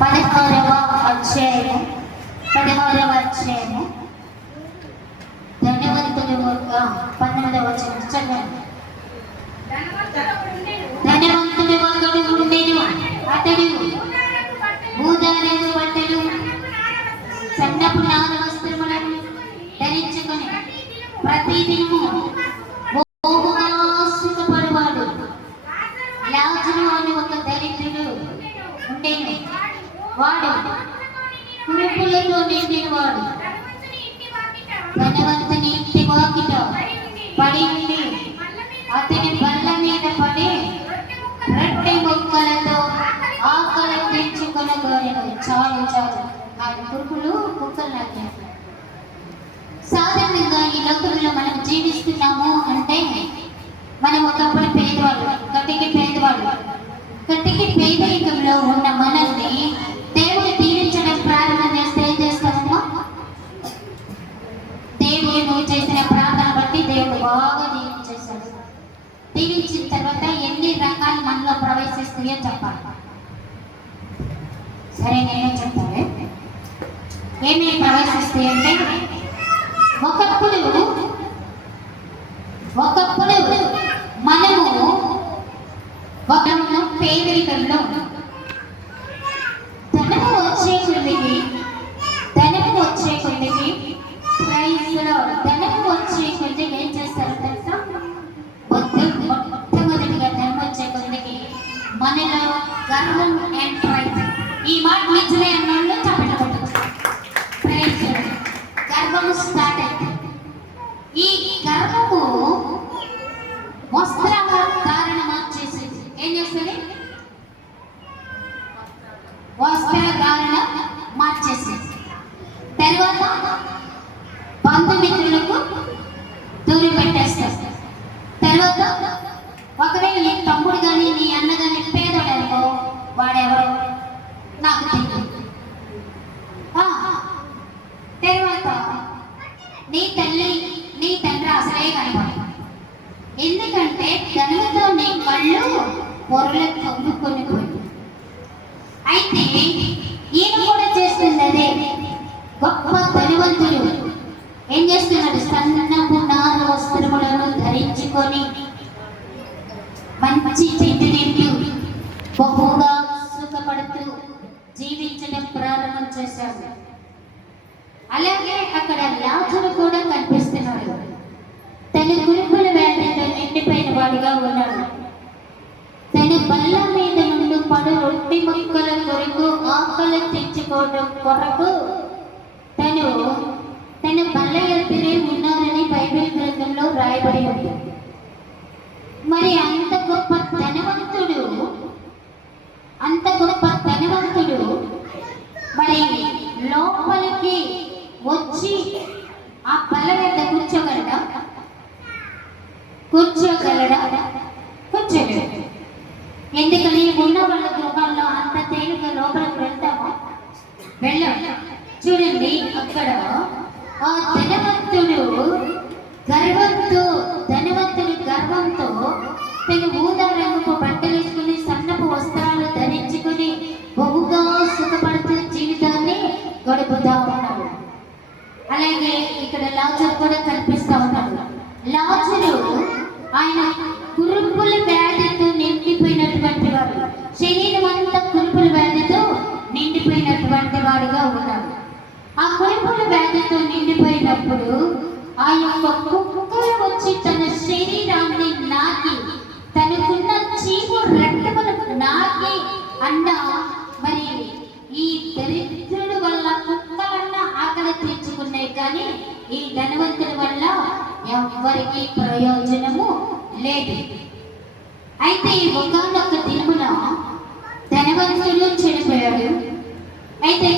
16వ అధ్యాయము 16వ అధ్యాయము ధనవంతుడు 19వ వచనం చదవండి. ధనవంతుడు ఒకడు ఉండెను, అతడు ఊదారపు బట్టలు సన్నపు నార వస్త్రములను ధరించుకొని ప్రతిదినము బహుగా సుఖపడువాడు. లాజరు అని ఒక దరిద్రుడు ఉండెను, వాడు కురుపులతో నిండినవాడు. ధనవంతుని ఇంటి వాకిట పడి ఉండి అతని బల్ల మీద పడి రొట్టె ముక్కలతో ఆకలి తెచ్చుకొనగలిగాను. చాలు చాలు ఆ కురుపులు కుక్కలు నాకేస్తాయి. సాధారణంగా ఈ లోకంలో మనం జీవిస్తున్నాము అంటే మనం ఒకప్పుడు పేదవాళ్ళు, కటికి పేదవాళ్ళు. కటికి పేదరికంలో ఉన్న మనల్ని దేవుడు దీవించడం ప్రార్థన చేస్తే ఏం చేస్తామమ్మా? దేవుడు నువ్వు చేసిన ప్రార్థన బట్టి దేవుడు బాగా దీవించేశాడు. దీవించిన తర్వాత ఎన్ని రకాలు మనలో ప్రవేశిస్తాయో చెప్పాలి. సరే, నేనే చెప్తాను. ఏమేమి ప్రవేశిస్తాయి అంటే ఒకప్పుడు మనము పేదరికంలో ధనము వచ్చే కొద్దికి ధనము వచ్చే కొద్దికి ఏం చేస్తారు తెలుసా? మొట్టమొదటిగా ధనం వచ్చే కొద్దికి మనలో గర్వం ఎంటర్ అవుతుంది. ఈ మాట నిజమే అన్నోళ్ళు చెప్పడం గర్వము స్టార్ట్ అవుతుంది. ఈ గర్వము వస్త్రధారణ మార్చేసింది. ఏం చేస్తుంది? వస్త్రధారణ మార్చేసింది. తర్వాత బంధుమిత్రులకు దూరం పెట్టేస్తారు. తర్వాత ఒకవేళ నీ తమ్ముడు కానీ నీ అన్న కానీ పేదోడనుకో, వాడెవరో నాకు తెలియదు. తర్వాత నీ తండ్రి అసలే కనపడదు. ఎందుకంటే ధనముతో నీ కళ్ళు పొరలు కమ్ముకొని పోయి. అయితే ఈయన కూడా చేస్తుంది అదే. గొప్ప ధనవంతుడు ఏం చేస్తున్నాడు? సన్నపు నార వస్త్రములను ధరించుకొని మంచి తిండి తింటూ బహుగా సుఖపడుతూ జీవించడం ప్రారంభం చేశాడు. అలాగే అక్కడ లాజరు కూడా కనిపిస్తున్నాడు. తన కురుపుల వ్యాధితో నిండిపోయిన వాడిగా ఉన్నాడు. తన బల్ల మీద నుండి పడు రొట్టె ముక్కల కొరకు ఆకలి తెచ్చుకోవడం కొరకు తన బల్ల ఎత్తునే ఉన్నారని బైబిల్ గ్రంథంలో రాయబడి ఉంది. మరి అంత గొప్ప ధనవంతుడు మరి లోపలికి వచ్చి ఆ బల్ల మీద కూర్చోగలడా? కూర్చోలేడు. ఎందుకని? ఉన్న వాళ్ళ గృహాల్లో అంత తేలిక లోపలికి వెళ్తామో వెళ్ళాం. చూడండి, అక్కడ ఆ ధనవంతుడు గర్వంతో తన ఊదా రంగుకు బట్టలు వేసుకుని సన్నపు వస్త్రాలు ధరించుకుని బహుగా సుఖపడుతూ జీవితాన్ని గడుపుతా ఉన్నాడు. అలాగే ఇక్కడ లాజరు కూడా కనిపిస్తా ఉన్నాడు. లాజరు ఆయన కురుపుల వ్యాధితో నిండిపోయినటువంటి వాడు, శరీరం అంతా కురుపుల వ్యాధితో నిండిపోయినటువంటి వాడుగా ఉన్నాడు. ఆ కురుపుల వ్యాధితో నిండిపోయినప్పుడు ఆ యొక్క కుక్కలు వచ్చి తన శరీరాన్ని నాకి, తనకున్న చీము రక్తములకు నాకి అన్న మరి ఈ దరిద్రుడు వల్ల కుక్కలన్న ఆకలి తీర్చుకున్నాయి, కానీ ఈ ధనవంతుడి వల్ల ఎవ్వరికి ప్రయోజనము లేదు. అయితే ఒకానొక దినమున ధనవంతుడు చనిపోయాడు. అయితే